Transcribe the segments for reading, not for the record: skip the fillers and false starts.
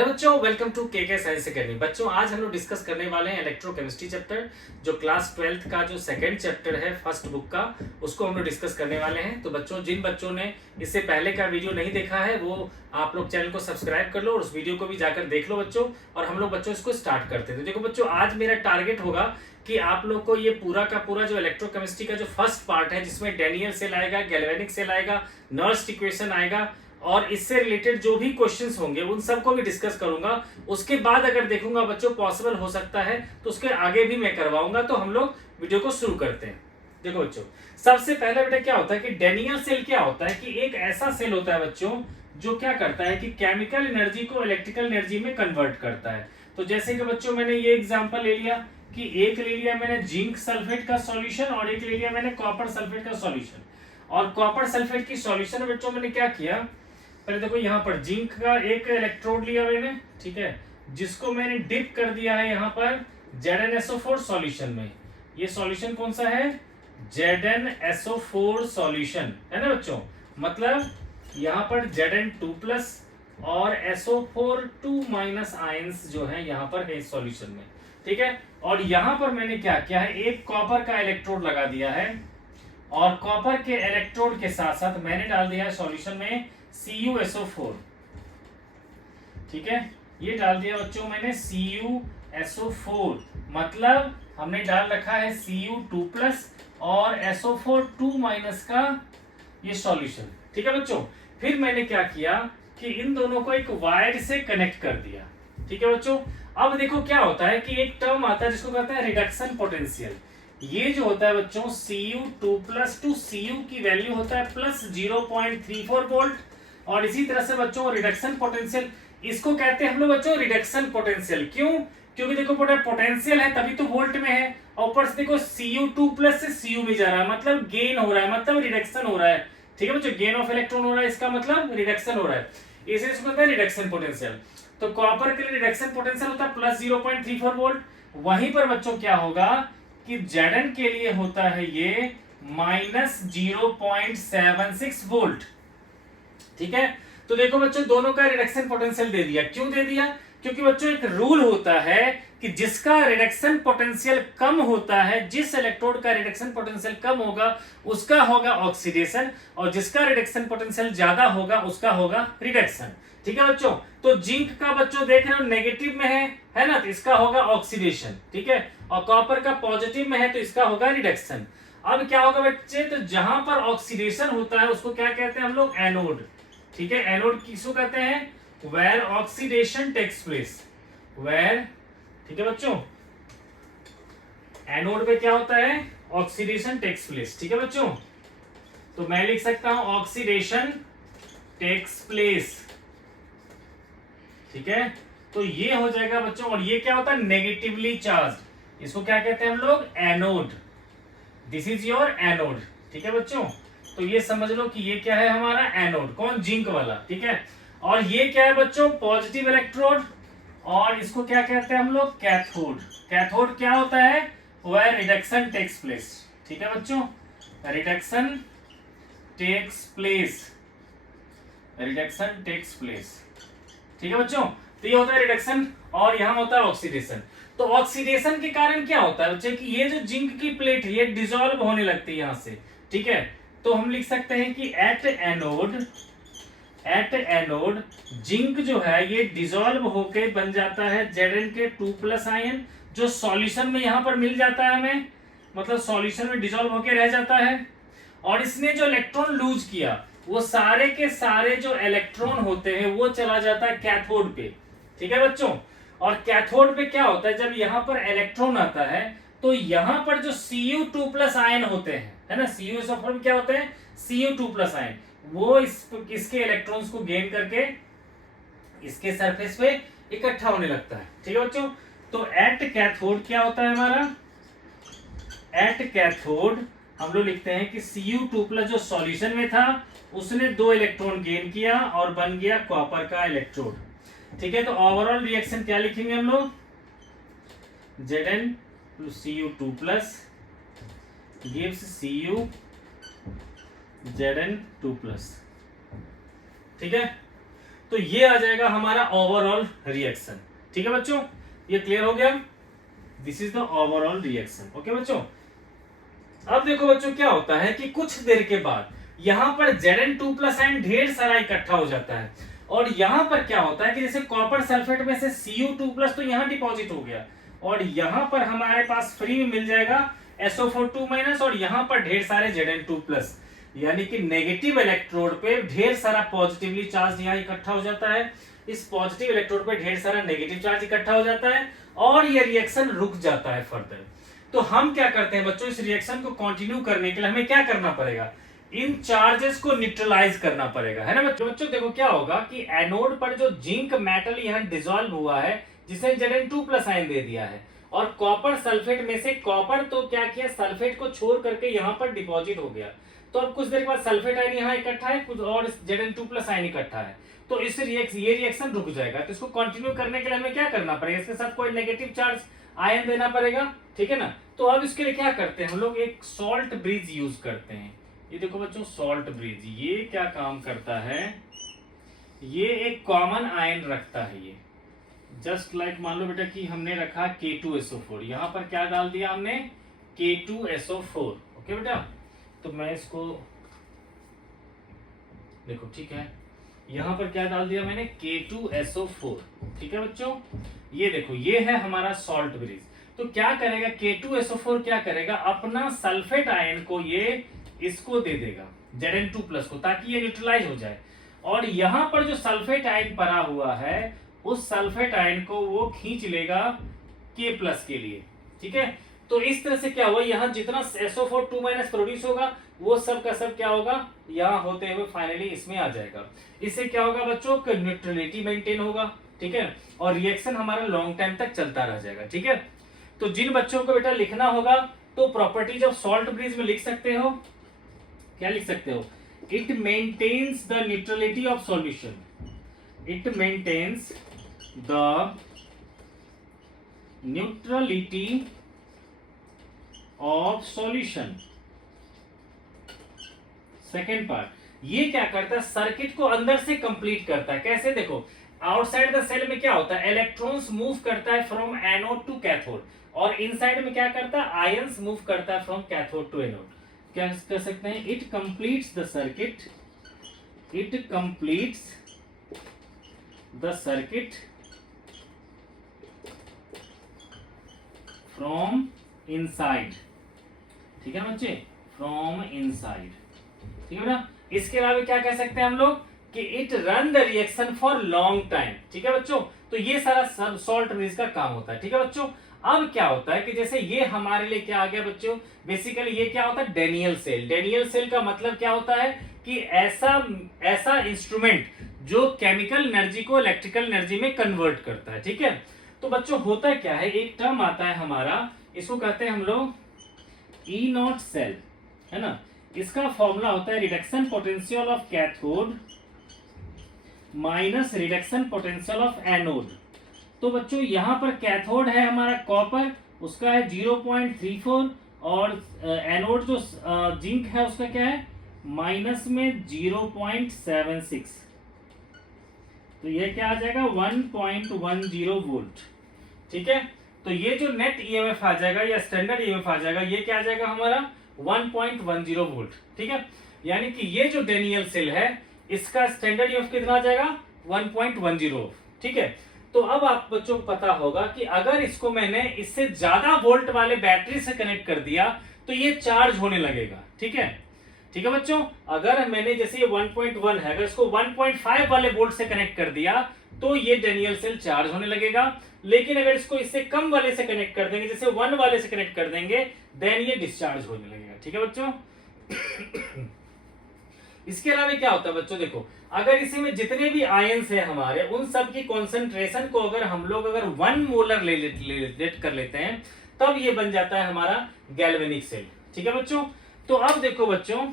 बच्चों welcome to के science academy. बच्चों आज हम लोग डिस्कस करने वाले हैं इलेक्ट्रोकेमिस्ट्री चैप्टर, जो क्लास 12th का जो सेकंड चैप्टर है फर्स्ट बुक का, उसको हम लोग डिस्कस करने वाले हैं। तो बच्चों जिन बच्चों ने इससे पहले का वीडियो नहीं देखा है वो आप लोग चैनल को सब्सक्राइब कर लो और उस वीडियो को भी जाकर देख लो बच्चों। और हम लोग बच्चों इसको स्टार्ट करते हैं। तो देखो बच्चों, आज मेरा टारगेट होगा कि आप लोग को ये पूरा का पूरा जो इलेक्ट्रोकेमिस्ट्री का जो फर्स्ट पार्ट है, जिसमें डेनियल सेल आएगा, गैल्वेनिक सेल आएगा, नर्स्ट इक्वेशन आएगा और इससे रिलेटेड जो भी क्वेश्चंस होंगे उन सबको भी डिस्कस करूंगा। उसके बाद अगर देखूंगा बच्चों पॉसिबल हो सकता है तो उसके आगे भी मैं करवाऊंगा। तो हम लोग वीडियो को शुरू करते हैं। देखो बच्चों, सबसे पहले बेटा क्या होता है कि डेनियल सेल क्या होता है कि एक ऐसा सेल होता है बच्चों जो क्या करता है कि केमिकल एनर्जी को इलेक्ट्रिकल एनर्जी में कन्वर्ट करता है। तो जैसे कि बच्चों मैंने ये एग्जांपल ले लिया कि एक ले लिया मैंने जिंक सल्फेट का सॉल्यूशन और एक ले लिया मैंने कॉपर सल्फेट का सॉल्यूशन। और कॉपर सल्फेट की सॉल्यूशन में बच्चों मैंने क्या किया, पहले देखो यहाँ पर जिंक का एक इलेक्ट्रोड लिया मैंने, ठीक है, जिसको मैंने डिप कर दिया है यहाँ पर ZnSO4 सॉल्यूशन में। ये सॉल्यूशन कौन सा है? ZnSO4 सॉल्यूशन है ना बच्चों। मतलब यहाँ पर Zn2+ और SO4 2- आयंस जो है यहाँ पर है इस सॉल्यूशन में, ठीक है। और यहाँ पर मैंने क्या किया है, एक कॉपर का इलेक्ट्रोड लगा दिया है और कॉपर के इलेक्ट्रोड के साथ साथ मैंने डाल दिया है सॉल्यूशन में CuSO4, ठीक है। ये डाल दिया बच्चों मैंने CuSO4, मतलब हमने डाल रखा है Cu2+ और SO4 2- का ये सॉल्यूशन, ठीक है बच्चों। फिर मैंने क्या किया कि इन दोनों को एक वायर से कनेक्ट कर दिया, ठीक है बच्चों। अब देखो क्या होता है कि एक टर्म आता है जिसको कहते हैं रिडक्शन पोटेंशियल। ये जो होता है बच्चों Cu2+ टू Cu की वैल्यू होता है +0.34 वोल्ट। और इसी तरह से बच्चों रिडक्शन पोटेंशियल, इसको कहते हैं हम लोग बच्चों रिडक्शन पोटेंशियल। क्यों? क्योंकि देखो पोटेंशियल है तभी तो वोल्ट में है, और ऊपर से देखो Cu2+ से Cu में जा रहा है, मतलब गेन हो रहा है, मतलब रिडक्शन हो रहा है, ठीक है बच्चों। गेन ऑफ इलेक्ट्रॉन हो रहा है, इसका मतलब रिडक्शन हो रहा है, इसे इसको कहते हैं रिडक्शन पोटेंशियल। तो कॉपर के लिए रिडक्शन पोटेंशियल होता है +0.34 वोल्ट। वहीं पर बच्चों क्या होगा कि Zn के लिए होता है ये -0.76 वोल्ट, ठीक है। तो देखो बच्चों दोनों का रिडक्शन पोटेंशियल दे दिया। क्यों दे दिया? क्योंकि बच्चों एक रूल होता है कि जिसका रिडक्शन पोटेंशियल कम होता है, जिस इलेक्ट्रोड का रिडक्शन पोटेंशियल कम होगा उसका होगा ऑक्सीडेशन, और जिसका रिडक्शन पोटेंशियल ज्यादा होगा उसका होगा रिडक्शन, ठीक है बच्चों। तो जिंक का बच्चों देख रहे हो नेगेटिव में है ना, तो इसका होगा ऑक्सीडेशन, ठीक है। और कॉपर का पॉजिटिव में है तो इसका होगा रिडक्शन। अब क्या होगा बच्चे, तो जहां पर ऑक्सीडेशन होता है उसको क्या कहते हैं हम लोग? एनोड, ठीक है। एनोड किसको कहते हैं? Where oxidation takes place, where, ठीक है बच्चों। एनोड पे क्या होता है? ऑक्सीडेशन टेक्स प्लेस, ठीक है बच्चों। तो मैं लिख सकता हूं ऑक्सीडेशन टेक्स प्लेस, ठीक है। तो ये हो जाएगा बच्चों। और ये क्या होता है? नेगेटिवली चार्ज, इसको क्या कहते हैं हम लोग? Anode. This is your anode, ठीक है बच्चों। तो ये समझ लो कि ये क्या है हमारा? एनोड। कौन? जिंक वाला, ठीक है। और ये क्या है बच्चों? Positive electrode. और इसको क्या कहते हैं हम लोग? कैथोड। कैथोड क्या होता है? वह रिडक्शन टेक्स प्लेस, ठीक है बच्चों। Reduction takes place, reduction takes place, ठीक है बच्चों। तो ये होता है रिडक्शन और यहां होता है ऑक्सीडेशन। तो ऑक्सीडेशन के कारण क्या होता है बच्चे कि ये जो जिंक की प्लेट है ये डिसॉल्व होने लगती है यहां से, ठीक है। तो हम लिख सकते हैं कि एट एनोड जिंक जो है ये डिसॉल्व होके बन जाता है Zn के 2+ आयन, जो सॉल्यूशन में यहां पर मिल जाता है हमें, मतलब सॉल्यूशन में डिसॉल्व होके रह जाता है। और इसने जो इलेक्ट्रॉन लूज किया वो सारे के सारे जो इलेक्ट्रॉन होते हैं वो चला जाता है कैथोड पे, ठीक है बच्चों। और कैथोड पे क्या होता है, जब यहाँ पर इलेक्ट्रॉन आता है तो यहाँ पर जो Cu2+ आयन होते हैं, है ना, CuSO4 में क्या होते हैं? Cu2+ आयन, वो इसके इलेक्ट्रॉन्स को गेन करके इसके सरफेस पे इकट्ठा होने लगता है, ठीक है बच्चों। तो एट कैथोड क्या होता है हमारा? एट कैथोड हम लोग लिखते हैं कि Cu2+ जो सॉल्यूशन में था उसने 2 इलेक्ट्रॉन गेन किया और बन गया कॉपर का इलेक्ट्रोड, ठीक है। तो ओवरऑल रिएक्शन क्या लिखेंगे हम लोग? Zn to Cu2+ gives Cu Zn2+, ठीक है। तो ये आ जाएगा हमारा ओवरऑल रिएक्शन। ठीक है बच्चों, ये क्लियर हो गया। This is the overall reaction. Okay बच्चों, अब देखो बच्चों क्या होता है कि कुछ देर के बाद यहां पर Zn2+ आयन ढेर सारा इकट्ठा हो जाता है, और यहां पर क्या होता है कि जैसे कॉपर सल्फेट में से Cu2+ तो यहां डिपॉजिट हो गया, और यहां पर हमारे पास फ्री में मिल जाएगा SO4 और यहां पर ढेर सारे Zn2+, यानी कि नेगेटिव इलेक्ट्रोड पे ढेर सारा पॉजिटिवली चार्ज यहां इकट्ठा हो जाता है, इस पॉजिटिव इलेक्ट्रोड पे ढेर सारा नेगेटिव चार्ज इकट्ठा हो जाता है, और ये रिएक्शन रुक जाता है फर्दर। तो हम क्या करते हैं बच्चों, इस रिएक्शन को कंटिन्यू करने के लिए हमें क्या करना पड़ेगा, इन चार्जेस को न्यूट्रलाइज करना पड़ेगा, है ना बच्चों। देखो क्या होगा कि एनोड पर जो जिंक मेटल यहाँ डिसॉल्व हुआ है, जिसे Zn2+ आयन दे दिया है, और कॉपर सल्फेट में से कॉपर तो क्या किया, सल्फेट को छोड़ करके यहाँ पर डिपॉजिट हो गया, तो अब कुछ देर के बाद सल्फेट आयन यहाँ इकट्ठा है, कुछ और Zn2+ आयन इकट्ठा है, तो इस ये रिएक्शन रुक जाएगा। तो इसको कंटिन्यू करने के लिए हमें क्या करना पड़ेगा, इसके साथ कोई नेगेटिव चार्ज आयन देना पड़ेगा, ठीक है ना। तो अब इसके लिए क्या करते हैं हम लोग, एक सॉल्ट ब्रिज यूज करते हैं। ये देखो बच्चों सॉल्ट ब्रिज, ये क्या काम करता है, ये एक कॉमन आयन रखता है, ये जस्ट लाइक मान लो बेटा कि हमने रखा K2SO4, यहां पर क्या डाल दिया हमने, K2SO4। ओके बेटा, तो मैं इसको देखो, ठीक है, यहां पर क्या डाल दिया मैंने, K2SO4। ठीक है बच्चों, ये देखो ये है हमारा सॉल्ट ब्रिज। तो क्या करेगा K2SO4, क्या करेगा, अपना सल्फेट आयन को ये इसको दे देगा Zn2+ को, ताकि ये न्यूट्रलाइज हो जाए, और यहां पर जो सल्फेट आयन पड़ा हुआ है उस सल्फेट आयन को वो खींच लेगा K+ के लिए। ठीक है, तो इस तरह से क्या हुआ, यहाँ जितना SO4 प्रोड्यूस होगा वो सब का सब क्या होगा, यहाँ होते हुए फाइनली इसमें आ जाएगा। इससे क्या होगा बच्चों, न्यूट्रलिटी मेंटेन होगा, ठीक है, और रिएक्शन हमारा लॉन्ग टाइम तक चलता रह जाएगा। ठीक है, तो जिन बच्चों को बेटा लिखना होगा तो प्रॉपर्टीज ऑफ सॉल्ट ब्रिज में लिख सकते हो, क्या लिख सकते हो, it maintains the neutrality of solution, it maintains the neutrality of solution. Second part, ये क्या करता है, सर्किट को अंदर से कंप्लीट करता है। कैसे, देखो आउटसाइड द सेल में क्या होता है, इलेक्ट्रॉन्स मूव करता है फ्रॉम एनोड टू कैथोड, और इनसाइड में क्या करता है, आयंस मूव करता है फ्रॉम कैथोड टू एनोड। क्या कर सकते हैं, it completes the circuit, it completes the circuit from inside. ठीक है बच्चे, फ्रॉम इनसाइड। ठीक है ना, इसके अलावा क्या कह सकते हैं हम लोग कि it run the reaction for long time. ठीक है बच्चों, तो ये सारा सॉल्ट ब्रिज का काम होता है। ठीक है बच्चों, अब क्या होता है कि जैसे ये हमारे लिए क्या आ गया बच्चों, बेसिकली ये क्या होता है, डेनियल सेल। डेनियल सेल का मतलब क्या होता है कि ऐसा इंस्ट्रूमेंट जो केमिकल एनर्जी को इलेक्ट्रिकल एनर्जी में कन्वर्ट करता है। ठीक है, तो बच्चों होता क्या है, एक टर्म आता है हमारा, इसको कहते हैं हम लोग E0 सेल, है ना। इसका फॉर्मूला होता है reduction potential of cathode minus reduction potential of anode. तो बच्चों यहां पर कैथोड है हमारा कॉपर, उसका है 0.34, और एनोड जो जिंक है उसका क्या है, माइनस में 0.76, तो ये क्या आ जाएगा 1.10 वोल्ट। ठीक है, तो ये जो नेट ईएमएफ आ जाएगा या स्टैंडर्ड ईएमएफ आ जाएगा, ये क्या आ जाएगा हमारा 1.10 वोल्ट। ठीक है, यानी कि ये जो डेनियल सेल है इसका स्टैंडर्ड ईएमएफ कितना आ जाएगा 1.10। ठीक है, तो अब आप बच्चों को पता होगा कि अगर इसको मैंने इससे ज्यादा वोल्ट वाले बैटरी से कनेक्ट कर दिया तो ये चार्ज होने लगेगा। ठीक है, ठीक है बच्चों, अगर मैंने जैसे ये 1.1 है, अगर इसको 1.5 वाले वोल्ट से कनेक्ट कर दिया तो ये डेनियल सेल चार्ज होने लगेगा। लेकिन अगर इसको इससे कम वाले से कनेक्ट कर देंगे, जैसे 1 वाले से कनेक्ट कर देंगे, देन ये डिस्चार्ज होने लगेगा। ठीक है बच्चों, इसके अलावा क्या होता है बच्चों, देखो अगर इसी में जितने भी आयंस है हमारे, उन सब की कॉन्सेंट्रेशन को अगर हम लोग 1 मोलर ले कर लेते हैं, तब ये बन जाता है हमारा गैल्वेनिक सेल। ठीक है बच्चों, तो अब देखो बच्चों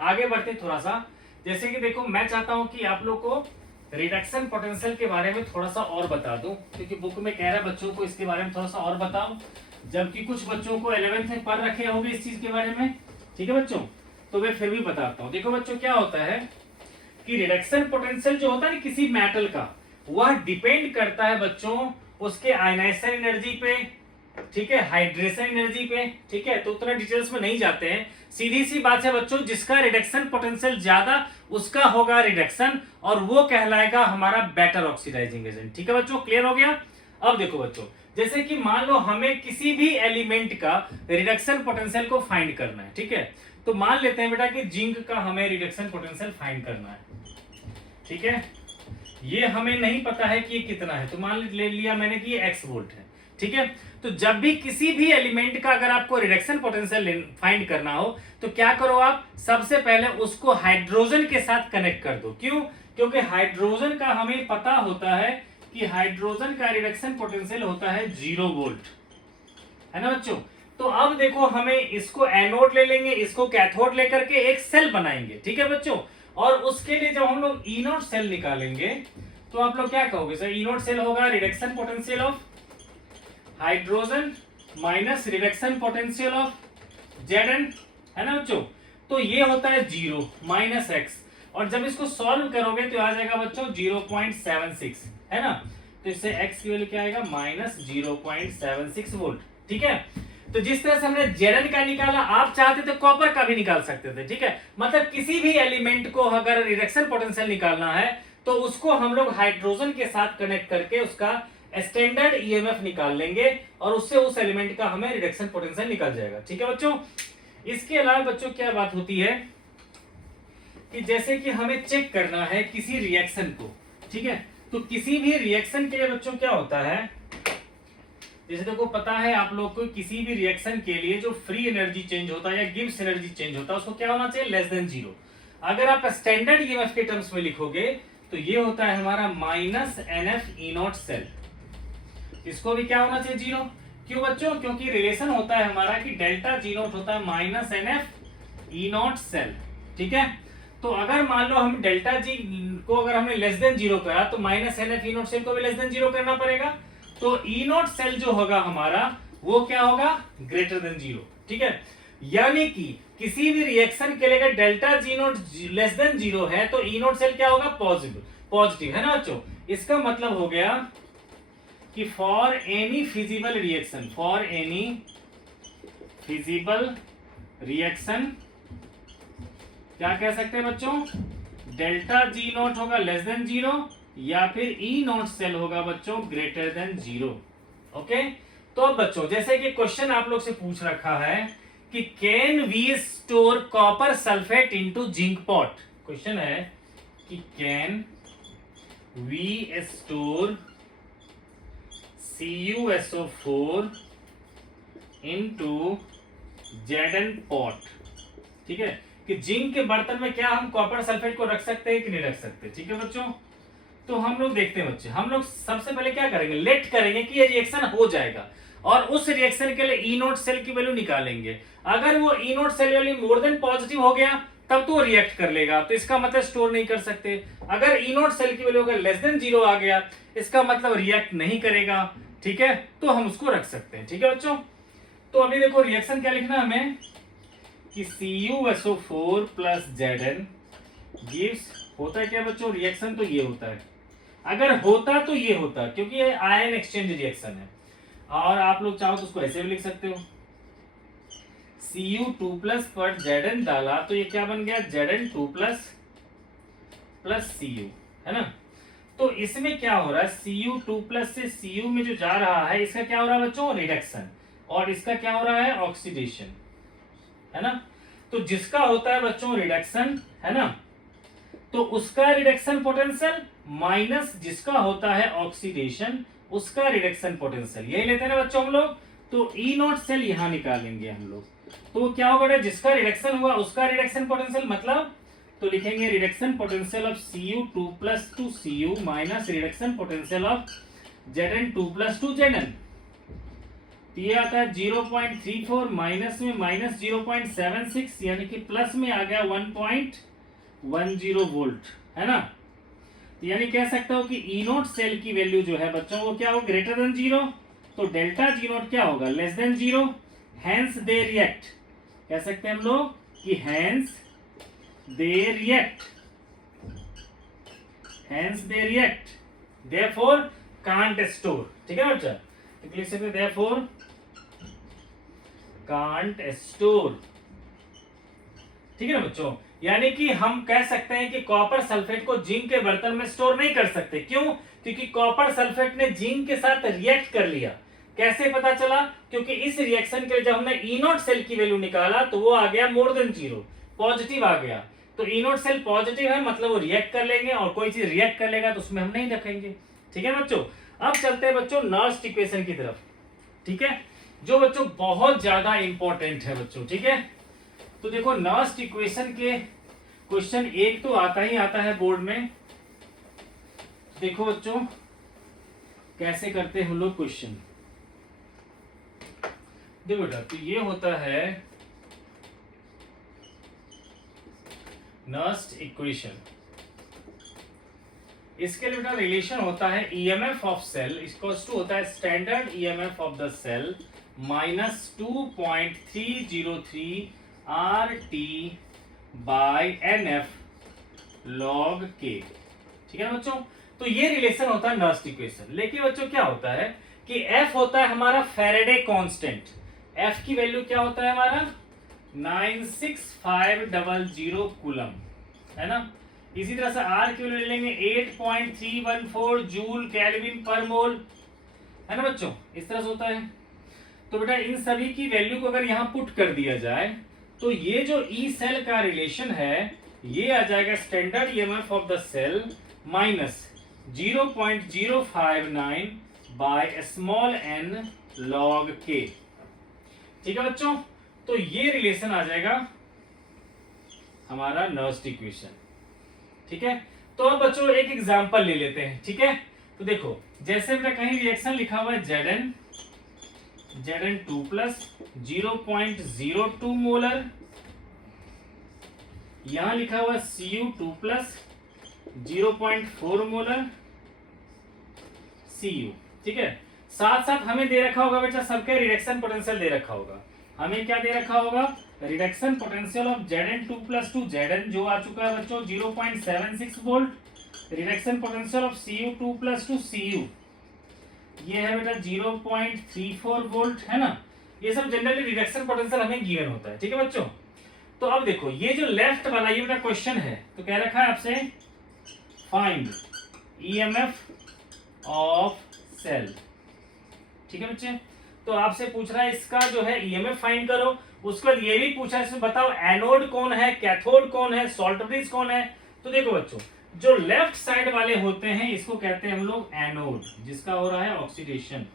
आगे बढ़ते थोड़ा सा, जैसे कि देखो मैं चाहता हूं कि आप लोग को रिडक्शन पोटेंशियल के बारे में थोड़ा सा और बता दूं, क्योंकि बुक में कह रहा है बच्चों को इसके बारे में थोड़ा सा और बताओ, जबकि कुछ बच्चों को 11th में पढ़ रखे होंगे इस चीज के बारे में। ठीक है बच्चों, तो मैं फिर भी बताता हूं। देखो बच्चों क्या होता है कि रिडक्शन पोटेंशियल जो होता है ना किसी मेटल का, वह डिपेंड करता है बच्चों उसके आयनाइजेशन एनर्जी पे, ठीक है, हाइड्रेशन एनर्जी पे, ठीक है। तो उतना डिटेल्स में नहीं जाते हैं, सीधी सी बात है बच्चों, जिसका रिडक्शन पोटेंशियल ज्यादा उसका होगा रिडक्शन, और वो कहलाएगा हमारा बेटर ऑक्सीडाइजिंग एजेंट। ठीक है बच्चों, क्लियर हो गया। अब देखो बच्चों, जैसे कि मान लो हमें किसी भी एलिमेंट का रिडक्शन पोटेंशियल को फाइंड करना है, ठीक है। तो मान लेते हैं बेटा कि जिंक का हमें रिडक्शन पोटेंशियल फाइंड करना है, ठीक है। ये हमें नहीं पता है कि ये कितना है, तो मान ले लिया मैंने कि ये x वोल्ट है, ठीक है। तो जब भी किसी भी एलिमेंट का अगर आपको रिडक्शन पोटेंशियल फाइंड करना हो, तो क्या करो आप, सबसे पहले उसको हाइड्रोजन के साथ कनेक्ट कर दो। क्यों? क्योंकि हाइड्रोजन का हमें पता होता है कि हाइड्रोजन का रिडक्शन पोटेंशियल होता है 0 वोल्ट, है ना बच्चों। तो अब देखो, हमें इसको एनोड ले लेंगे, इसको कैथोड लेकर के एक सेल बनाएंगे, ठीक है बच्चों। और उसके लिए जब हम लोग ई नोट सेल निकालेंगे, तो आप लोग क्या कहोगे सर, ई नोट सेल होगा reduction potential of hydrogen minus reduction potential of Zn, है ना बच्चों। तो ये होता है 0 माइनस एक्स, और जब इसको सॉल्व करोगे तो आ जाएगा बच्चों 0.76, है ना। तो इससे x की वैल्यू क्या आएगा, माइनस 0.76 वोल्ट, ठीक है। तो जिस तरह से हमने Zn का निकाला, आप चाहते तो कॉपर का भी निकाल सकते थे, ठीक है। मतलब किसी भी एलिमेंट को अगर रिडक्शन पोटेंशियल निकालना है, तो उसको हम लोग हाइड्रोजन के साथ कनेक्ट करके उसका स्टैंडर्ड ईएमएफ निकाल लेंगे, और उससे उस एलिमेंट का हमें रिडक्शन पोटेंशियल निकल जाएगा, ठीक है बच्चों। इसके अलावा बच्चों क्या बात होती है कि जैसे कि हमें चेक करना है किसी रिएक्शन को, ठीक है। तो किसी भी रिएक्शन के लिए बच्चों क्या होता है, जैसे देखो पता है आप लोग को, किसी भी रिएक्शन के लिए जो फ्री एनर्जी चेंज होता है या गिब्स एनर्जी चेंज होता है, उसको क्या होना चाहिए, लेस देन 0। अगर आप स्टैंडर्ड ईएमएफ के टर्म्स में लिखोगे तो ये होता है हमारा minus NF E nought cell, इसको भी क्या होना चाहिए 0। क्यों बच्चों, क्योंकि रिलेशन होता है हमारा कि डेल्टा जी नॉट होता है minus NF E nought cell, ठीक है। तो अगर मान लो हम डेल्टा जी को अगर हमने लेस देन 0 करा, तो minus NF E nought cell को भी लेस देन 0 करना पड़ेगा। तो ई नॉट सेल जो होगा हमारा, वो क्या होगा, ग्रेटर देन 0, ठीक है। यानी कि किसी भी रिएक्शन के लिए अगर delta G not less than 0 है, तो ई नॉट सेल क्या होगा, पॉजिटिव, है ना बच्चों। इसका मतलब हो गया कि फॉर एनी फिजिबल रिएक्शन क्या कह सकते हैं बच्चों, डेल्टा जी नॉट होगा लेस देन 0, या फिर ई नॉट सेल होगा बच्चों ग्रेटर देन 0। ओके। तो अब बच्चों, जैसे कि क्वेश्चन आप लोग से पूछ रखा है कि can we store copper sulphate into zinc pot, question है कि can we store CuSO4 into Zn pot, ठीक है। कि जिंक के बर्तन में क्या हम कॉपर सल्फेट को रख सकते हैं कि नहीं रख सकते, ठीक है बच्चों। तो हम लोग देखते हैं बच्चे, हम लोग सबसे पहले क्या करेंगे, लेट करेंगे कि ये रिएक्शन हो जाएगा, और उस रिएक्शन के लिए ई नोट सेल की वैल्यू निकालेंगे। अगर वो E naught cell value more than positive हो गया, तब तो रिएक्ट कर लेगा, तो इसका मतलब स्टोर नहीं कर सकते। अगर ई नोट सेल की वैल्यू अगर लेस देन 0 आ गया, इसका मतलब रिएक्ट नहीं करेगा, ठीक है। तो हम उसको रख सकते हैं, ठीक है बच्चों। तो अभी देखो रिएक्शन क्या लिखना है हमें कि CuSO4 प्लस Zn गिव्स, होता है क्या बच्चों, रिएक्शन तो ये होता है, अगर होता तो ये होता, क्योंकि ये आयन एक्सचेंज रिएक्शन है। और आप लोग चाहो तो उसको ऐसे भी लिख सकते हो, Cu2 प्लस पर Zn डाला तो ये क्या बन गया, Zn2 प्लस Cu, है ना। तो इसमें क्या हो रहा है, Cu2 प्लस से Cu में जो जा रहा है, इसका क्या हो रहा है बच्चों, रिडक्शन, और इसका क्या हो रहा है, ऑक्सीडेशन, है ना। तो जिसका होता है बच्चों रिडक्शन, है ना, तो उसका रिडक्शन पोटेंशियल माइनस जिसका होता है ऑक्सीडेशन, उसका रिडक्शन पोटेंशियल, यही लेते हैं ना बच्चों हम लोग। तो ई नॉट सेल यहां निकालेंगे हम लोग, तो क्या होगा, जिसका रिडक्शन हुआ उसका रिडक्शन पोटेंशियल, मतलब तो लिखेंगे reduction potential of Cu2 plus two Cu minus reduction potential of Zn2 plus two Zn। ये आता है 0.34, माइनस में माइनस 0.76, यानी कि प्लस में आ गया 1.10 वोल्ट, है ना। यानी कह सकता हूं कि ई नोट सेल की वैल्यू जो है बच्चों, वो क्या हो, ग्रेटर देन 0। तो डेल्टा जी नोट क्या होगा, less than 0, hence they react, कह सकते हैं हम लोग कि hence they react, hence they react, therefore can't store। ठीक है बच्चा, तो लिख सकते therefore can't store। ठीक है ना बच्चों, यानी कि हम कह सकते हैं कि कॉपर सल्फेट को जिंक के बर्तन में स्टोर नहीं कर सकते। क्यों? क्योंकि कॉपर सल्फेट ने जिंक के साथ रिएक्ट कर लिया। कैसे पता चला? क्योंकि इस रिएक्शन के लिए जब हमने ई नॉट सेल की वैल्यू निकाला तो वो आ गया मोर देन 0, पॉजिटिव आ गया। तो ई नॉट सेल पॉजिटिव है, मतलब वो रिएक्ट कर लेंगे, और कोई चीज रिएक्ट कर लेगा तो उसमें हम नहीं रखेंगे। ठीक है बच्चों, अब चलते हैं बच्चों नर्स्ट इक्वेशन की तरफ। ठीक है, जो बच्चों बहुत ज्यादा इंपॉर्टेंट है बच्चों। ठीक है, तो देखो नर्स्ट इक्वेशन के क्वेश्चन एक तो आता ही आता है बोर्ड में। देखो बच्चों कैसे करते हैं हम लोग क्वेश्चन। देखो बेटा, तो ये होता है नर्स्ट इक्वेशन। इसके लिए बेटा रिलेशन होता है EMF of cell equals to होता है standard EMF of the cell minus 2.303 RT by NF log K। ठीक है ना बच्चों, तो ये रिलेशन होता है नर्स्ट इक्वेशन। लेकिन बच्चों क्या होता है कि F होता है हमारा फैराडे कांस्टेंट। F की वैल्यू क्या होता है हमारा 96500 कूलम, है ना। इसी तरह से R की वैल्यू ले लेंगे 8.314 जूल केल्विन पर मोल, है ना बच्चों, इस तरह से होता है। तो बेटा इन सभी की वैल्यू को अगर यहां पुट कर दिया जाए तो ये जो ई सेल का रिलेशन है ये आ जाएगा standard EMF of the cell minus 0.059 by small n log k। ठीक है बच्चों, तो ये रिलेशन आ जाएगा हमारा नर्स्ट इक्वेशन। ठीक है, तो अब बच्चों एक एग्जांपल ले लेते हैं। ठीक है, तो देखो जैसे बेटा कहीं रिएक्शन लिखा हुआ है Zn 2 प्लस 0.02 मोलर, यहां लिखा हुआ Cu2 प्लस 0.4 मोलर Cu। ठीक है, साथ साथ हमें दे रखा होगा बेटा सबके रिडक्शन पोटेंशियल दे रखा होगा। हमें क्या दे रखा होगा? Reduction potential of Zn2 plus 2 Zn जो आ चुका है बच्चों 0.76 volt. Reduction potential of Cu2 plus 2 Cu ये है बेटा 0.34 वोल्ट, है ना। ये सब जनरली रिडक्शन पोटेंशियल हमें गिवन होता है। ठीक है बच्चों, तो अब देखो ये जो लेफ्ट वाला ये बेटा क्वेश्चन है, तो कह रखा है आपसे फाइंड ईएमएफ ऑफ सेल। ठीक है बच्चे, तो आपसे पूछ रहा है इसका जो है ईएमएफ फाइंड करो। उसके बाद ये भी पूछा है इसमें बताओ एनोड कौन है, कैथोड कौन है, सॉल्ट ब्रिज कौन है। तो देखो बच्चों जो लेफ्ट साइड वाले होते हैं इसको कहते हैं हम लोग एनोड, जिसका हो रहा है ऑक्सीडेशन।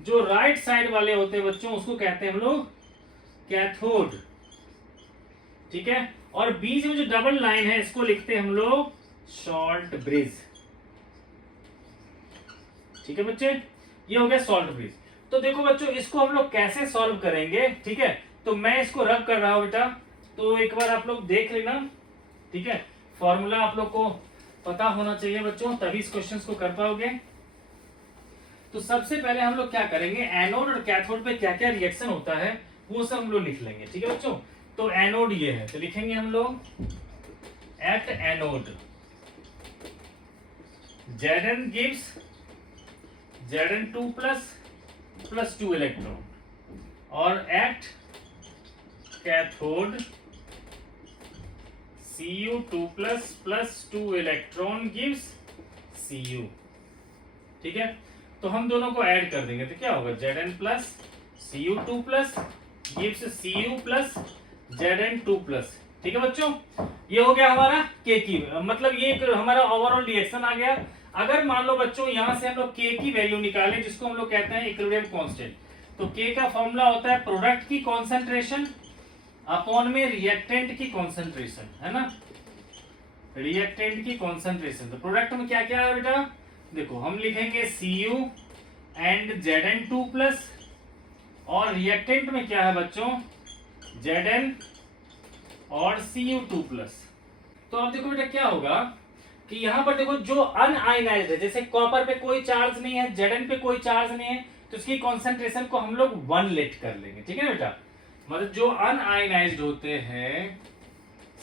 जो राइट साइड वाले होते हैं बच्चों उसको कहते हैं हम लोग कैथोड। ठीक है, और बीच में जो डबल लाइन है इसको लिखते हैं हम लोग सॉल्ट ब्रिज। ठीक है बच्चे, ये हो गया सॉल्ट ब्रिज। तो देखो बच्चों इसको हम लोग कैसे सॉल्व करेंगे। ठीक है, तो मैं इसको रब कर रहा हूं बेटा, तो एक बार आप लोग देख लेना। ठीक है, फॉर्मूला आप लोग को पता होना चाहिए बच्चों, तभी इस क्वेश्चन को कर पाओगे। तो सबसे पहले हम लोग क्या करेंगे, एनोड और कैथोड पे क्या क्या रिएक्शन होता है वो सब हम लोग लिख लेंगे। ठीक है बच्चों, तो एनोड ये है, तो लिखेंगे हम लोग at anode Zn gives Zn2 plus 2 electron, और at cathode Cu2 plus 2 electron gives Cu। ठीक है, तो हम दोनों को ऐड कर देंगे तो क्या होगा Zn plus Cu2 plus gives Cu plus Zn2 plus. ठीक है बच्चों, ये हो गया हमारा K की, मतलब ये हमारा ओवरऑल रिएक्शन आ गया। अगर मान लो बच्चों यहां से हम लोग K की वैल्यू निकालें जिसको हम लोग कहते हैं इक्विलिब्रियम कांस्टेंट, तो K का फॉर्मूला होता है प्रोडक्ट की कॉन्सेंट्रेशन अपॉन में रिएक्टेंट की कॉन्सेंट्रेशन, है ना, रिएक्टेंट की कॉन्सेंट्रेशन। तो प्रोडक्ट में क्या क्या है बेटा, देखो हम लिखेंगे Cu एंड Zn2 प्लस, और रिएक्टेंट में क्या है बच्चों Zn और Cu2 प्लस। तो अब देखो बेटा क्या होगा कि यहाँ पर देखो जो अनआयनाइज्ड है, जैसे कॉपर पे कोई चार्ज नहीं है, Zn पे कोई चार्ज नहीं है, तो इसकी कॉन्सेंट्रेशन को हम लोग 1 लेट कर लेंगे। ठीक है बेटा, मतलब जो अनआयनाइज्ड होते हैं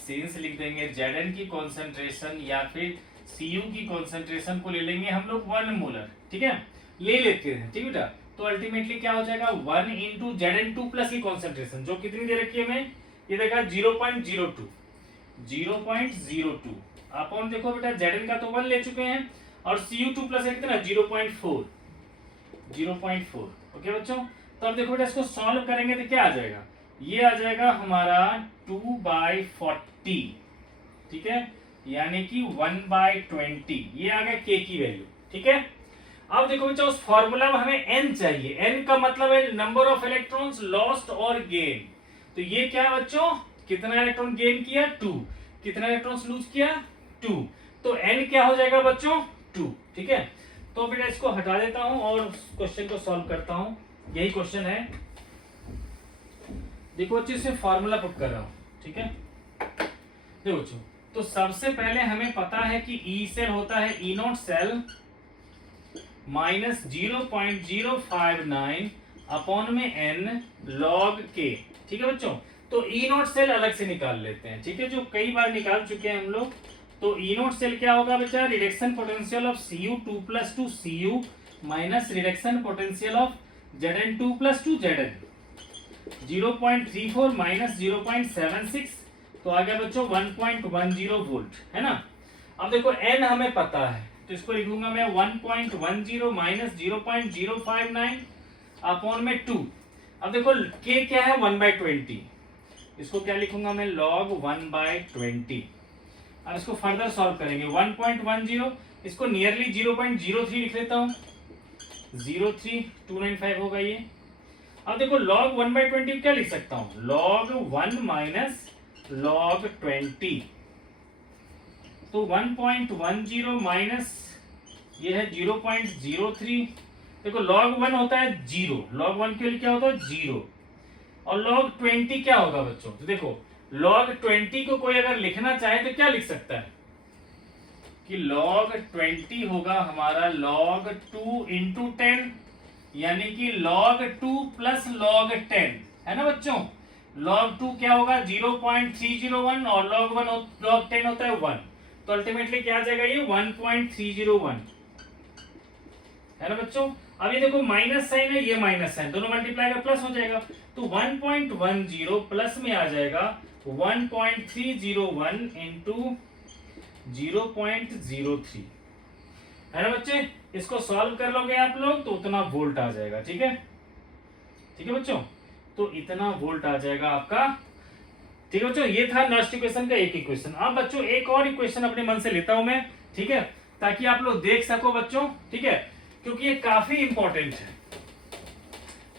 सिंस लिख देंगे Zn की कॉन्सेंट्रेशन या फिर Cu की कॉन्सेंट्रेशन को ले लेंगे हम लोग 1 मोलर, ठीक है, ले लेते हैं, ठीक बेटा। तो अल्टीमेटली क्या हो जाएगा 1 इंटू Zn2 प्लस की कॉन्सेंट्रेशन जो कितनी दे रखी है हमें, ये देखा 0.02 अपॉन देखो बेटा Zn का तो 1 ले चुके हैं और Cu2 प्लस है कितना 0.4 ओके बच्चों। तो अब देखो बेटा इसको सॉल्व करेंगे तो क्या आ जाएगा, ये आ जाएगा हमारा 2/40, ठीक है, यानी कि 1/20, ये आ गया k की वैल्यू, ठीक है। अब देखो बच्चों उस फॉर्मूला में हमें n चाहिए, n का मतलब है नंबर ऑफ इलेक्ट्रॉन्स लॉस्ट और गेन। तो ये क्या है बच्चों, कितना इलेक्ट्रॉन गेन किया 2, कितना इलेक्ट्रॉन्स लूज किया 2, तो n क्या हो जाएगा बच्चों 2, ठीक है। तो बेटा इसको हटा देता हूं और क्वेश्चन को सॉल्व करता हूं, यही क्वेश्चन है, देखो बच्चों इसे फॉर्मूला पुट कर रहा हूं, ठीक है। देखो बच्चों तो सबसे पहले हमें पता है कि ई सेल होता है ई नॉट सेल माइनस 0.059 अपॉन में एन लॉग के, ठीक है बच्चों। तो ई नॉट सेल अलग से निकाल लेते हैं, ठीक है, जो कई बार निकाल चुके हैं हम लोग। तो ई नॉट सेल क्या होगा बच्चा, reduction potential of Cu2 plus 2 Cu minus reduction potential of Zn2 plus 2 Zn, 0.34 minus 0.76, तो आ गया बच्चों 1.10 वोल्ट, है ना। अब देखो n हमें पता है तो इसको लिखूंगा मैं 1.10 माइनस 0.059 अपॉन में 2। अब देखो k क्या है 1/20, इसको क्या लिखूंगा मैं log 1/20। अब इसको फर्दर सॉल्व करेंगे 1.10, इसको नियरली 0.03 लिख लेता हूं, 03295 होगा ये। अब देखो log 1/20 क्या लिख सकता हूं, log 1 माइनस log 20, तो 1.10 माइनस ये है 0.03, देखो log 1 होता है 0, log 1 के लिए क्या होता है 0, और log 20 क्या होगा बच्चों, तो देखो log 20 को कोई अगर लिखना चाहे तो क्या लिख सकता है कि log 20 होगा हमारा log 2 इंटू 10, यानी कि log 2 प्लस log 10, है ना बच्चों। log 2 क्या होगा 0.301 और log 10 होता है 1, तो अल्टीमेटली क्या आ जाएगा ये 1.301, है ना बच्चों। अब ये देखो माइनस साइन है, ये माइनस साइन, दोनों मल्टीप्लाई का प्लस हो जाएगा, तो 1.10 प्लस में आ जाएगा 1.301 इंटू 0.03, है ना बच्चे। इसको सॉल्व कर लोगे आप लोग तो उतना वोल्ट आ जाएगा, ठीक है, ठीक है बच्चों, तो इतना वोल्ट आ जाएगा आपका, ठीक है बच्चों। ये था नेक्स्ट इक्वेशन का एक इक्वेशन। अब बच्चों एक और इक्वेशन अपने मन से लेता हूं मैं, ठीक है, ताकि आप लोग देख सको बच्चों, ठीक है, क्योंकि ये काफी इंपॉर्टेंट है।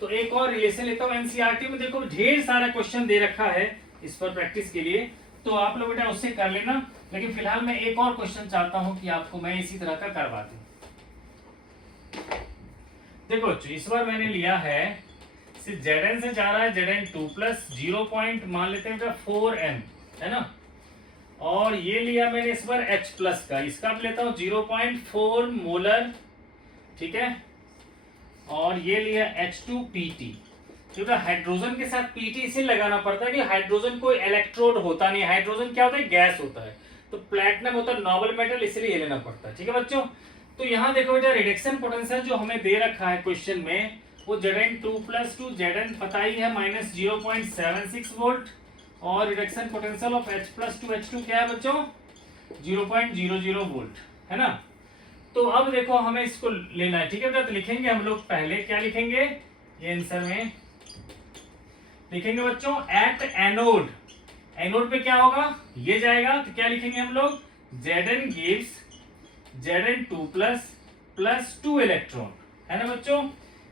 तो एक और रिलेशन लेता हूं, एनसीईआरटी में देखो ढेर सारा क्वेश्चन दे रखा है इस पर प्रैक्टिस के लिए, तो आप लोग बेटा उससे कर लेना, लेकिन फिलहाल मैं एक और क्वेश्चन चाहता हूं कि आपको मैं इसी तरह का करवा दूं। देखो बच्चों इस बार मैंने लिया है Zn से जा रहा है Zn2 प्लस 0 मान लेते हैं बेटा 4m, है ना, और ये लिया मैंने इस बार H प्लस का, इसका भी लेता हूं 0.4 मोलर, ठीक है, और ये लिया H2PT, क्योंकि हाइड्रोजन के साथ PT इसे लगाना पड़ता है कि हाइड्रोजन कोई इलेक्ट्रोड होता नहीं, हाइड्रोजन क्या होता है गैस होता है, तो प्लैटिनम होता है नोबल मेटल, इसलिए लेना पड़ता है, ठीक है बच्चों। तो यहाँ देखो बेटा रिडक्शन पोटेंशियल जो हमें दे रखा है क्वेश्चन में, वो Zn2 प्लस 2 Zn पता ही है माइनस 0.76 वोल्ट, और reduction potential of H plus 2 H2 क्या है बच्चों 0.00 वोल्ट, है ना। तो अब देखो हमें इसको लेना है, ठीक है बेटा, तो लिखेंगे हम लोग पहले क्या लिखेंगे, ये आंसर में लिखेंगे बच्चों एट एनोड, एनोड पे क्या होगा ये जाएगा, तो क्या लिखेंगे हम लोग Zn gives Zn2 plus 2 electron, है ना बच्चों।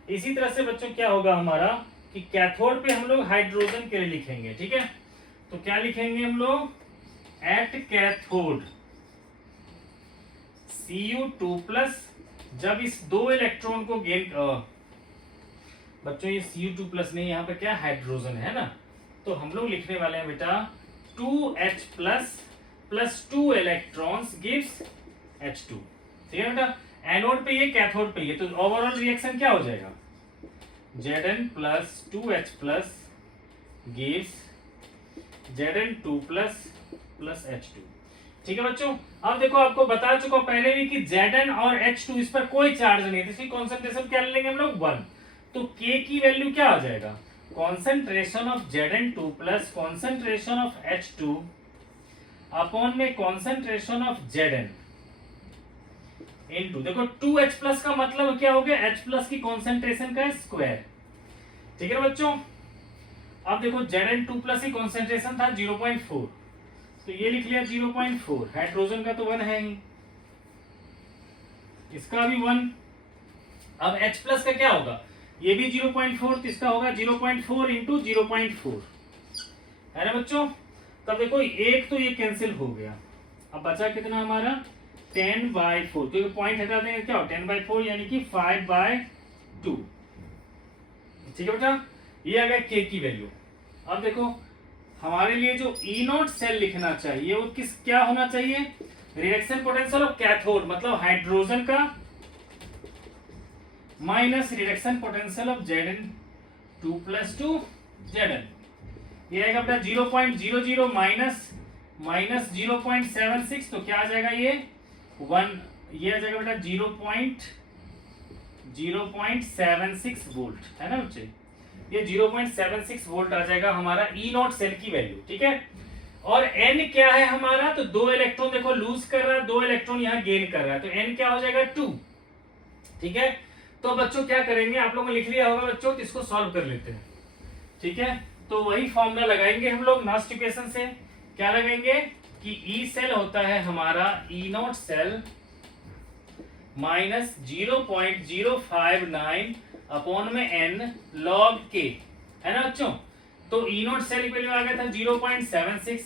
इसी तरह से बच्चों क्या होगा हमारा कि कैथोड पे हम लोग हाइड्रोजन के लिए लिखेंगे, ठीक है, तो क्या लिखेंगे हम लोग एट कैथोड Cu2 प्लस, जब इस 2 इलेक्ट्रॉन को गेन, बच्चों ये Cu2 प्लस नहीं, यहाँ पे क्या हाइड्रोजन है ना, तो हम लोग लिखने वाले हैं बेटा 2H plus 2 electrons gives H2, ठीक है बेटा। एनोड पे ये कैथोड पे ये, तो ओवरऑल रिएक्शन क्या हो जाएगा Zn plus 2H plus gives Zn2 plus H2, ठीक है बच्चों। अब देखो आपको बता चुका पहले भी कि Zn और H2 इस पर कोई चार्ज नहीं है, इसकी कॉन्सेंट्रेशन क्या लेंगे हम लोग 1। तो K की वैल्यू क्या आ जाएगा, concentration of Zn2 plus concentration of H2 upon में कॉन्सेंट्रेशन ऑफ Zn इनटू, देखो 2H प्लस का मतलब क्या हो गया, H प्लस की कॉन्सेंट्रेशन का स्क्वायर। ठीक है बच्चों। अब देखो Zn2 प्लस की कॉन्सेंट्रेशन था 0.4, तो ये लिख लिया 0.4, हाइड्रोजन का तो 1 है ही, इसका भी 1। अब H प्लस का क्या होगा, ये भी 0.4, तो इसका होगा 0.4 इंटू 0.4, है ना बच्चों। तब देखो एक तो ये कैंसिल हो गया, अब बचा कितना हमारा 10/4, तो पॉइंट हटा देंगे क्या हो 10/4 यानी कि 5/2। ठीक है बेटा, ये आ गया K की वैल्यू। अब देखो हमारे लिए जो E0 सेल लिखना चाहिए वो किस क्या होना चाहिए, रिडक्शन पोटेंशियल ऑफ कैथोड मतलब हाइड्रोजन का minus reduction potential of Zn2 plus 2 Zn, ये आएगा बेटा 0.00 माइनस 0.76, तो क्या आ जाएगा ये 1, ये आ जाएगा बेटा 0.76 वोल्ट, है ना बच्चे, ये 0.76 वोल्ट आ जाएगा हमारा E0 सेल की वैल्यू। ठीक है, और N क्या है हमारा, तो 2 इलेक्ट्रॉन देखो लूज कर रहा है, 2 इलेक्ट्रॉन यहाँ गेन कर रहा है, तो N क्या हो जाएगा 2। ठीक है, तो बच्चों क्या करेंगे, आप लोगों ने लिख लिया होगा बच्चों, तो इसको सॉल्व कर लेते हैं। ठीक है, तो वही फॉर्मूला लगाएंगे हम लोग नास्ट इक्वेशन से, क्या लगाएंगे कि E सेल होता है हमारा E0 सेल माइनस 0.059 अपॉन में N log K, है ना बच्चों। तो E0 सेल की वैल्यू आ गया था 0.76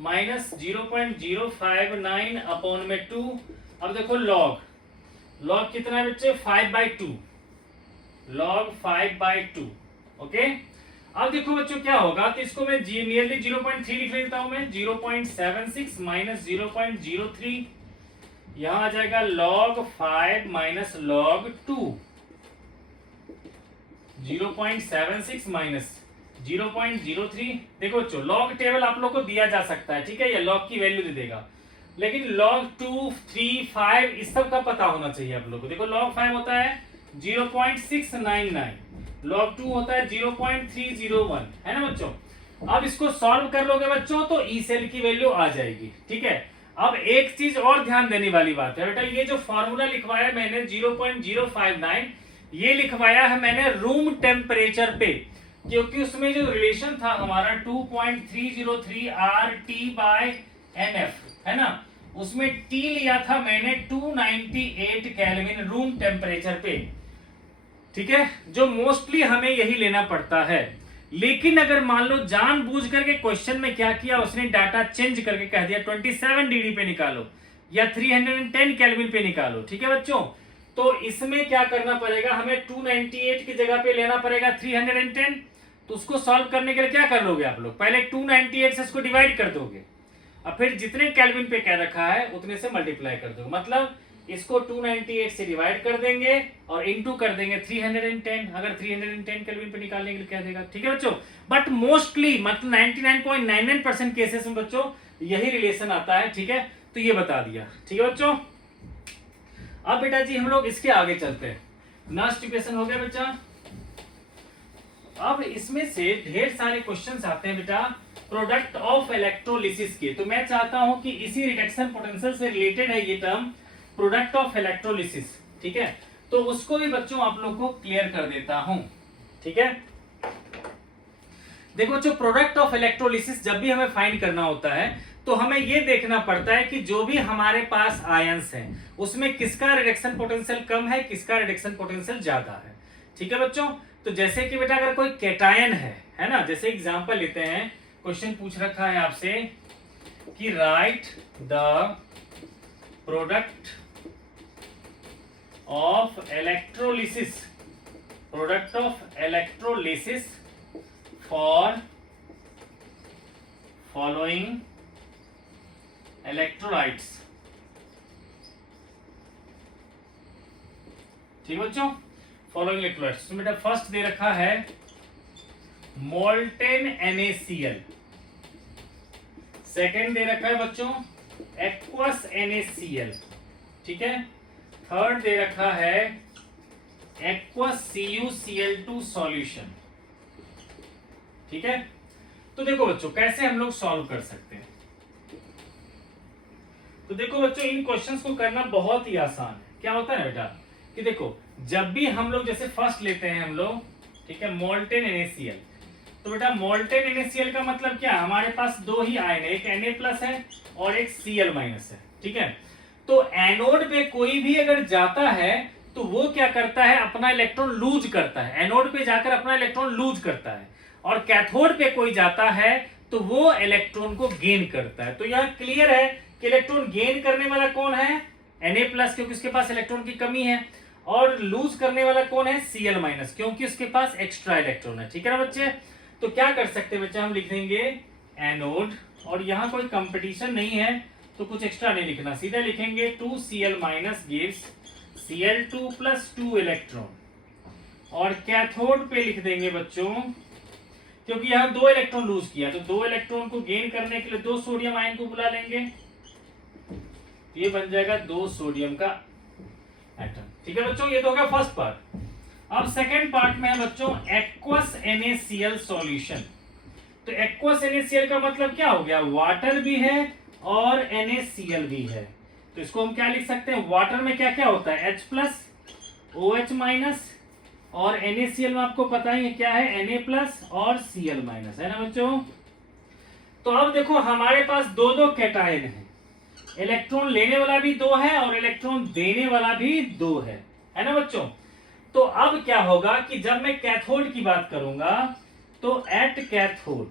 माइनस 0.059 अपॉन में 2। अब देखो लॉग कितना है बच्चे 5/2, log 5/2। ओके, अब देखो बच्चों क्या होगा, तो इसको मैं नियरली 0.3 लिख लेता हूं मैं, 0.76 माइनस 0.03, यहां आ जाएगा log 5 माइनस log 2, 0.76 माइनस 0.03। देखो बच्चों लॉग टेबल आप लोग को दिया जा सकता है, ठीक है, ये लॉग की वैल्यू दे देगा, लेकिन log 2, 3, 5 इस सब का पता होना चाहिए आप लोग को। देखो log 5 होता है 0.699, log 2 होता है 0.301, है ना बच्चों। अब इसको सॉल्व कर लोगे बच्चों तो ई सेल की वैल्यू आ जाएगी। ठीक है, अब एक चीज और ध्यान देने वाली बात है बेटा, ये जो फॉर्मूला लिखवाया मैंने 0.059, ये लिखवाया है मैंने रूम टेम्परेचर पे, क्योंकि उसमें जो रिलेशन था हमारा 2.303 RT/NF, है ना, उसमें T लिया था मैंने 298 केल्विन रूम टेम्परेचर पे। ठीक है, जो मोस्टली हमें यही लेना पड़ता है, लेकिन अगर मान लो जानबूझ करके क्वेश्चन में क्या किया, उसने डाटा चेंज करके कह दिया 27 डिग्री पे निकालो या 310 केल्विन पे निकालो। ठीक है बच्चों, तो इसमें क्या करना पड़ेगा, हमें 298 की जगह पे लेना पड़ेगा 310। तो उसको सॉल्व करने के लिए क्या कर लोगे आप लोग, पहले 298 से इसको डिवाइड कर दोगे, और फिर जितने केल्विन पे कह रखा है उतने से मल्टीप्लाई कर दोगे, मतलब इसको 298 से डिवाइड कर देंगे और इनटू कर देंगे 310, अगर 310 केल्विन पे निकालने के लिए कह देगा। ठीक है बच्चों, बट मोस्टली मतलब 99.99% केसेस में बच्चों यही रिलेशन आता है। ठीक है, तो ये बता दिया। ठीक है बच्चों, अब बेटा जी हम लोग इसके आगे चलते हैं। नेक्स्ट इक्वेशन हो गया बच्चा। अब इसमें से ढेर सारे क्वेश्चंस आते हैं बेटा प्रोडक्ट ऑफ इलेक्ट्रोलिसिस के, तो मैं चाहता हूं कि इसी रिडक्शन पोटेंशियल से रिलेटेड है ये टर्म प्रोडक्ट ऑफ इलेक्ट्रोलिसिस। ठीक है, तो उसको भी बच्चों आप लोग को क्लियर कर देता हूं। ठीक है, देखो जो प्रोडक्ट ऑफ इलेक्ट्रोलिसिस जब भी हमें फाइंड करना होता है तो हमें यह देखना पड़ता है कि जो भी हमारे पास आयंस हैं उसमें किसका रिडक्शन पोटेंशियल कम है, किसका रिडक्शन पोटेंशियल ज्यादा है। ठीक है बच्चों, तो जैसे कि बेटा अगर कोई कैटायन है ना, जैसे एग्जांपल लेते हैं, क्वेश्चन पूछ रखा है आपसे कि right the product of electrolysis for following electrolytes. ठीक बच्चों, फॉलोइंग इलेक्ट्रोलाइट्स, तो बेटा फर्स्ट दे रखा है मोल्टेन NaCl, सेकेंड दे रखा है बच्चों एक्वस NaCl, ठीक है। थर्ड दे रखा है एक्वस CuCl2 सॉल्यूशन, ठीक है। तो देखो बच्चों कैसे हम लोग सॉल्व कर सकते हैं। तो देखो बच्चों इन क्वेश्चंस को करना बहुत ही आसान है। क्या होता है बेटा कि देखो जब भी हम लोग जैसे फर्स्ट लेते हैं हम लोग, ठीक है, मोल्टेन NaCl, तो बेटा मोल्टेन NaCl का मतलब क्या, हमारे पास दो ही आयन है, एक Na+ है और एक Cl- है, ठीक है। तो एनोड पे कोई भी अगर जाता है तो वो क्या करता है, अपना इलेक्ट्रॉन लूज करता है, एनोड पे जाकर अपना इलेक्ट्रॉन लूज करता है, और कैथोड पे कोई जाता है तो वो इलेक्ट्रॉन को गेन करता है। तो यह क्लियर है कि इलेक्ट्रॉन गेन करने वाला कौन है, Na+, क्योंकि उसके पास इलेक्ट्रॉन की कमी है, और लूज करने वाला कौन है, Cl-, क्योंकि उसके पास एक्स्ट्रा इलेक्ट्रॉन है, ठीक है ना बच्चे। तो क्या कर सकते हैं बच्चे, हम लिख देंगे एनोड, और यहाँ कोई कंपटीशन नहीं है तो कुछ एक्स्ट्रा नहीं लिखना, सीधा लिखेंगे 2Cl- गिव्स Cl2 + 2 इलेक्ट्रॉन, और कैथोड पे लिख देंगे बच्चों, क्योंकि यहाँ 2 इलेक्ट्रॉन लूज किया तो 2 इलेक्ट्रॉन को गेन करने के लिए 2 सोडियम आयन को बुला लेंगे, ये बन जाएगा 2 सोडियम का एटम, ठीक है बच्चों। ये तो होगा फर्स्ट पार्ट। अब सेकेंड पार्ट में है बच्चों एक्वस NaCl सॉल्यूशन। तो एक्वस NaCl का मतलब क्या हो गया, वाटर भी है और NaCl भी है। तो इसको हम क्या लिख सकते हैं, वाटर में क्या क्या होता है, H+, OH-, और NaCl में आपको पता ही है क्या है, Na+ और Cl-, है ना बच्चों। तो अब देखो हमारे पास दो दो कैटायन है, इलेक्ट्रॉन लेने वाला भी दो है और इलेक्ट्रॉन देने वाला भी दो है ना बच्चों। तो अब क्या होगा कि जब मैं कैथोड की बात करूंगा तो एट कैथोड,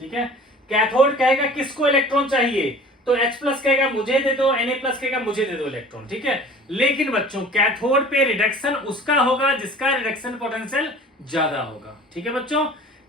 ठीक है, कैथोड कहेगा किसको इलेक्ट्रॉन चाहिए, तो H+ कहेगा मुझे दे दो, Na+ कहेगा मुझे दे दो इलेक्ट्रॉन, ठीक है। लेकिन बच्चों कैथोड पे रिडक्शन उसका होगा जिसका रिडक्शन पोटेंशियल ज्यादा होगा, ठीक है बच्चों।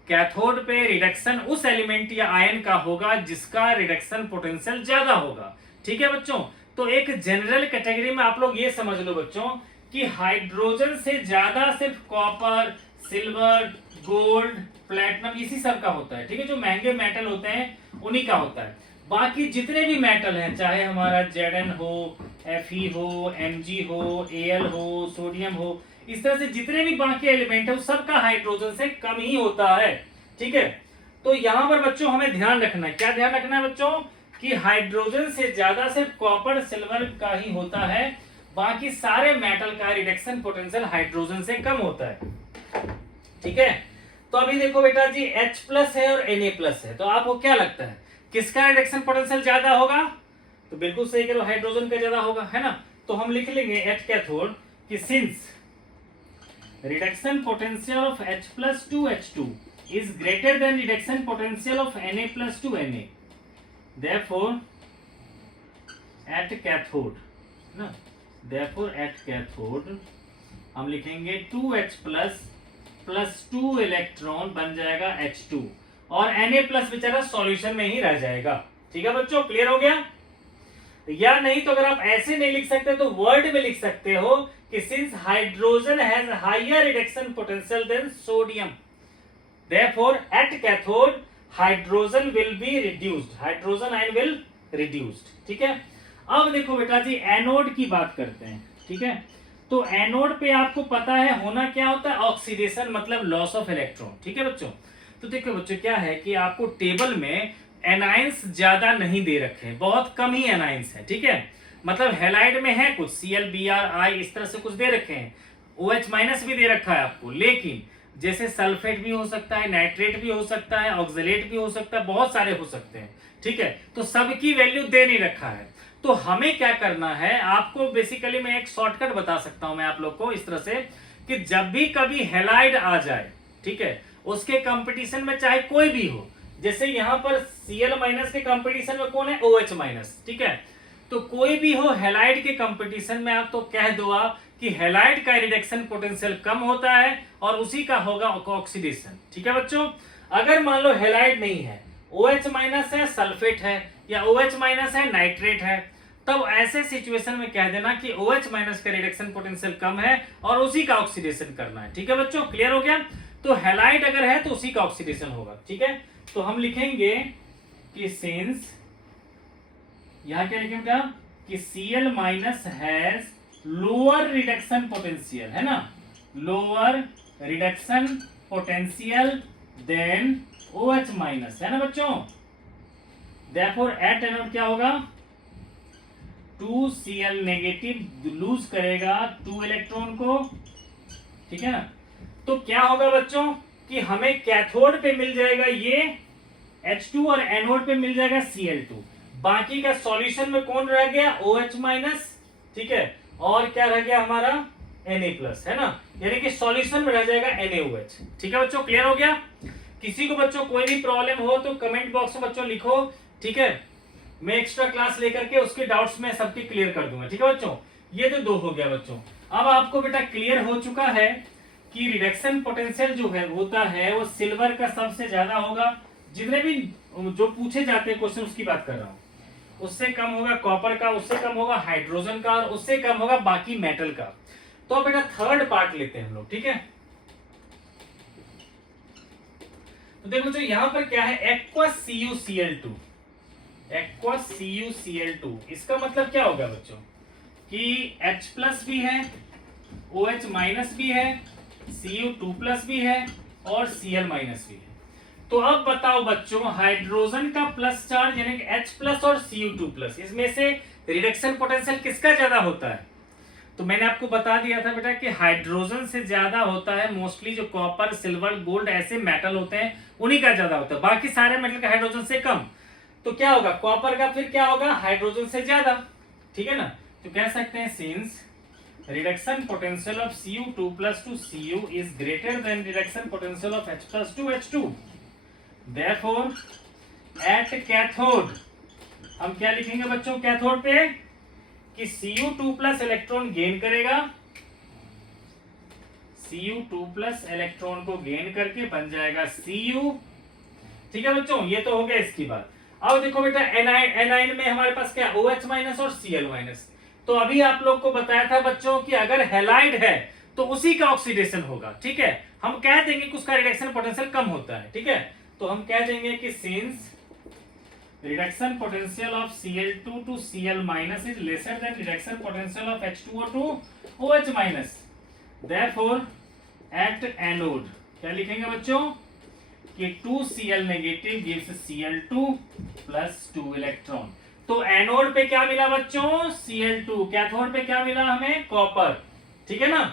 कैथोड पे रिडक्शन उस एलिमेंट या आयन का होगा जिसका रिडक्शन पोटेंशियल ज्यादा होगा, ठीक है बच्चों। तो एक जनरल कैटेगरी में आप लोग ये समझ लो बच्चों कि हाइड्रोजन से ज्यादा सिर्फ कॉपर, सिल्वर, गोल्ड, प्लेटिनम इसी सब का होता है, ठीक है। जो महंगे मेटल होते हैं उन्हीं का होता है। बाकी जितने भी मेटल हैं, चाहे हमारा Zn हो, Fe हो, Mg हो, Al हो, सोडियम हो, इस तरह से जितने भी बाकी एलिमेंट है उस सबका हाइड्रोजन से कम ही होता है, ठीक है। तो यहां पर बच्चों हमें ध्यान रखना है, क्या ध्यान रखना है बच्चों, कि हाइड्रोजन से ज्यादा सिर्फ कॉपर, सिल्वर का ही होता है, बाकी सारे मेटल का रिडक्शन पोटेंशियल हाइड्रोजन से कम होता है, ठीक है। तो अभी देखो बेटा जी H+ है और Na+ है, तो आपको क्या लगता है किसका रिडक्शन पोटेंशियल ज्यादा होगा, तो बिल्कुल सही करो, हाइड्रोजन का ज्यादा होगा, है ना। तो हम लिख लेंगे एट कैथोड कि since reduction potential of H+ to H2 is greater than reduction potential of Na+ to Na, therefore at cathode ना, therefore at cathode हम लिखेंगे 2H+ + 2 इलेक्ट्रॉन बन जाएगा H2, और Na+ बेचारा सॉल्यूशन में ही रह जाएगा, ठीक है बच्चों, क्लियर हो गया। या नहीं तो अगर आप ऐसे नहीं लिख सकते तो वर्ड में लिख सकते हो कि since hydrogen has higher reduction potential than sodium, therefore at cathode hydrogen will be reduced, hydrogen ion will reduced, ठीक है। अब देखो बेटा जी एनोड की बात करते हैं, ठीक है। तो एनोड पे आपको पता है होना क्या होता है, ऑक्सीडेशन मतलब लॉस ऑफ इलेक्ट्रॉन, ठीक है बच्चों। तो देखो बच्चों क्या है कि आपको टेबल में एनाइंस ज्यादा नहीं दे रखे हैं, बहुत कम ही एनाइंस है, ठीक है। मतलब हैलाइड में है कुछ Cl, Br, I इस तरह से कुछ दे रखे हैं, OH- भी दे रखा है आपको, लेकिन जैसे सल्फेट भी हो सकता है, नाइट्रेट भी हो सकता है, ऑक्सलेट भी हो सकता है, बहुत सारे हो सकते हैं, ठीक है। तो सबकी वैल्यू दे नहीं रखा है। तो हमें क्या करना है, आपको बेसिकली मैं एक शॉर्टकट बता सकता हूं मैं आप लोग को इस तरह से कि जब भी कभी हैलाइड आ जाए, ठीक है, उसके कंपटीशन में चाहे कोई भी हो, जैसे यहां पर Cl- के कंपटीशन में कौन है, OH-, ठीक है। तो कोई भी हो हैलाइड के कंपटीशन में आप तो कह दो आप कि हैलाइड का रिडक्शन पोटेंशियल कम होता है और उसी का होगा ऑक्सीडेशन, ठीक है बच्चों। अगर मान लो हैलाइड नहीं है, OH- है, सल्फेट है, या OH- है, नाइट्रेट है, तब ऐसे सिचुएशन में कह देना कि OH- का रिडक्शन पोटेंशियल कम है और उसी का ऑक्सीडेशन करना है, ठीक है बच्चों, क्लियर हो गया। तो हैलाइड अगर है तो उसी का ऑक्सीडेशन होगा, ठीक है। तो हम लिखेंगे कि सिंस यहाँ क्या लिखें बेटा कि Cl माइनस हैज लोअर रिडक्शन पोटेंशियल, है ना, lower reduction potential than OH minus, है ना बच्चों। देयरफॉर एट एनोड क्या होगा, 2Cl नेगेटिव लूज करेगा 2 इलेक्ट्रॉन को, ठीक है ना। तो क्या होगा बच्चों कि हमें कैथोड पे मिल जाएगा ये H2 और एनोड पे मिल जाएगा Cl2। बाकी का सॉल्यूशन में कौन रह गया, OH माइनस, ठीक है, और क्या रह गया हमारा Na प्लस, है ना, यानी कि सॉल्यूशन में रह जाएगा NaOH। ठीक है बच्चों, क्लियर हो गया। किसी को बच्चों कोई भी प्रॉब्लम हो तो कमेंट बॉक्स में बच्चों लिखो, ठीक है, मैं एक्स्ट्रा क्लास लेकर के उसके डाउट्स में सबके क्लियर कर दूंगा। ठीक है बच्चों, ये तो 2 हो गया बच्चों। अब आपको बेटा क्लियर हो चुका है कि रिडक्शन पोटेंशियल जो है होता है वो सिल्वर का सबसे ज्यादा होगा, जितने भी जो पूछे जाते हैं क्वेश्चन उसकी बात कर रहा हूं, उससे कम होगा कॉपर का, उससे कम होगा हाइड्रोजन का, और उससे कम होगा बाकी मेटल का। तो अब बेटा थर्ड पार्ट लेते हैं हम लोग, ठीक है। तो देखो बच्चों यहां पर क्या है, एक्वस CuCl2, एक्वस CuCl2, इसका मतलब क्या होगा बच्चों कि H प्लस भी है, OH माइनस भी है, Cu2 प्लस भी है और Cl माइनस भी है। तो अब बताओ बच्चों हाइड्रोजन का प्लस चार्ज यानी कि H प्लस और Cu2 प्लस, इसमें से रिडक्शन पोटेंशियल किसका ज्यादा होता है। तो मैंने आपको बता दिया था बेटा कि हाइड्रोजन से ज्यादा होता है, मोस्टली जो कॉपर सिल्वर गोल्ड ऐसे मेटल होते हैं उन्हीं का ज्यादा होता है, बाकी सारे मेटल का हाइड्रोजन से कम। तो क्या होगा, कॉपर का फिर क्या होगा, हाइड्रोजन से ज्यादा, ठीक है ना। तो कह सकते हैं since reduction potential of Cu2 plus two Cu is greater than reduction potential of H plus two H2, therefore at cathode हम क्या लिखेंगे बच्चों कैथोड पे कि Cu2 प्लस इलेक्ट्रॉन गेन करेगा, Cu2 प्लस इलेक्ट्रॉन को गेन करके बन जाएगा Cu। ठीक है बच्चों, ये तो हो गया इसकी बात। अब देखो बेटा एनाइन में हमारे पास क्या OH माइनस और Cl माइनस। तो अभी आप लोग को बताया था बच्चों कि अगर हैलाइड है तो उसी का ऑक्सीडेशन होगा, ठीक है। हम कह देंगे कि उसका रिडक्शन पोटेंशियल कम होता है, ठीक है। तो हम कह देंगे कि since reduction potential of Cl2 to Cl minus is lesser than reduction potential of H2O to OH minus, therefore at anode क्या लिखेंगे बच्चों कि 2Cl negative gives Cl2 plus 2 electron. तो एनोड पे क्या मिला बच्चों Cl2, कैथोड पे क्या मिला हमें कॉपर, ठीक है ना।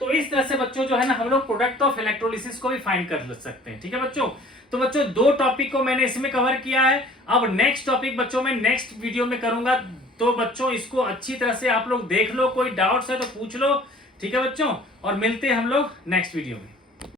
तो इस तरह से बच्चों जो है ना हम लोग प्रोडक्ट ऑफ इलेक्ट्रोलिसिस को भी फाइंड कर सकते हैं, ठीक है बच्चों। तो बच्चों 2 टॉपिक को मैंने इसमें कवर किया है। अब नेक्स्ट टॉपिक बच्चों मैं नेक्स्ट वीडियो में करूंगा, तो बच्चों इसको अच्छी तरह से आप लोग देख लो, कोई डाउट्स है तो पूछ लो, ठीक है बच्चों। और मिलते हैं हम लोग नेक्स्ट वीडियो में।